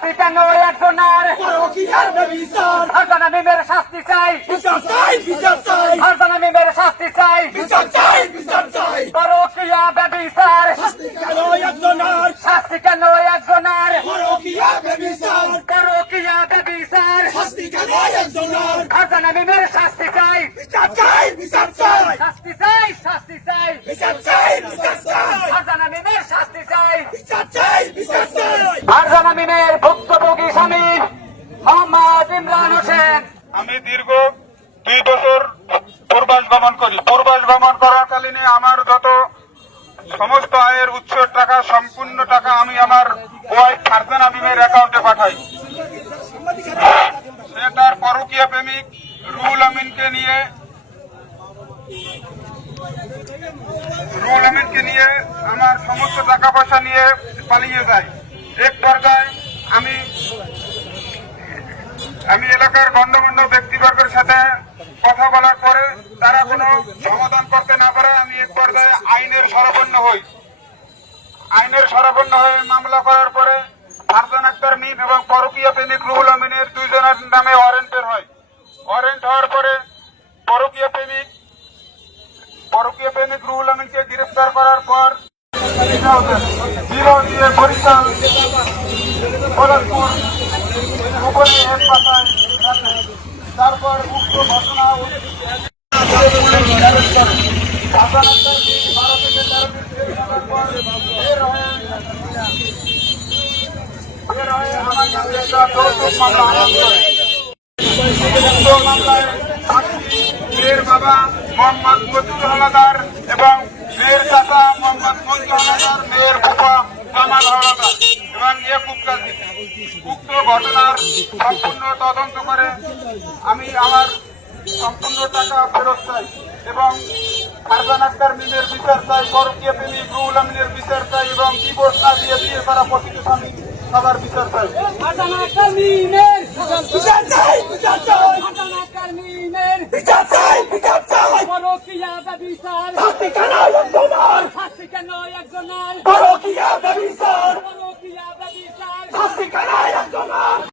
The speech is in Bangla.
শাস্তি কেন একজনের ফারজানা মিমের শাস্তি চাই ফারজানা মিমের শাস্তি চাই পরকীয়া ব্যভিচার শাস্তি কেন একজনের পরকীয়া ব্যভিচার ফারজানা মিমের শাস্তি চাই শাস্তি চাই ফারজানা মিমের শাস্তি চাই ফারজানা মিমের ভুক্তভোগী স্বামী মোহাম্মদ ইমরান হোসেন। আমি দীর্ঘ 2 বছর প্রবাস ভ্রমণ করি। প্রবাস ভ্রমণ করাকালীনে আমার যত সমস্ত আয়ের উৎসের টাকা সম্পূর্ণ টাকা আমি আমার ওয়াইফ ফারজানা মিমের অ্যাকাউন্টে পাঠাই। সে তার পরকীয়া প্রেমিক রুহুল আমিনকে নিয়ে আমার সমস্ত টাকা পয়সা নিয়ে পালিয়ে যায়। এক পর্যায়ে আমি এলাকার গণ্যমান্য ব্যক্তিবর্গের সাথে কথা বলার পরে তারা কোনো সমাধান করতে না পারে আমি এক পর্যায়ে আইনের শরণাপন্ন হয়ে মামলা করার পরে ফারজানা আক্তার মিম এবং পরকীয়া প্রেমিক রুহুল আমিনের 2 জনের নামে ওয়ারেন্ট হওয়ার পরে পরকীয়া প্রেমিক রুহুল আমিনকে গ্রেফতার করার পর দিয়ে বরিশাল ফরিদপুর গোপনে এক পাশায় তারপর উক্ত ঘটনা মেয়ের বাবা মোহাম্মদ মজিদুল হাওলাদার এবং মেয়ের চাচা মোহাম্মদ মঞ্জু হাওলাদার, মেয়ের ফুফা কামাল হাওলাদার এবং ইয়াকুব গাজী। উক্ত ঘটনার সম্পূর্ণ তদন্ত করে আমি আমার সম্পূর্ণ টাকা ফেরত চাই এবং ফারজানা আক্তার মিমের বিচার চাই, পরকীয়া প্রেমিক রুহুল আমিনের বিচার চাই এবং ডিভোর্স না দিয়ে বিয়ে করা প্রতিষ্ঠান সবার বিচার চাই। ফারজানা আক্তার মিমের বিচার চাই ফারজানা আক্তার মিমের বিচার চাই পরকীয়া ব্যভিচার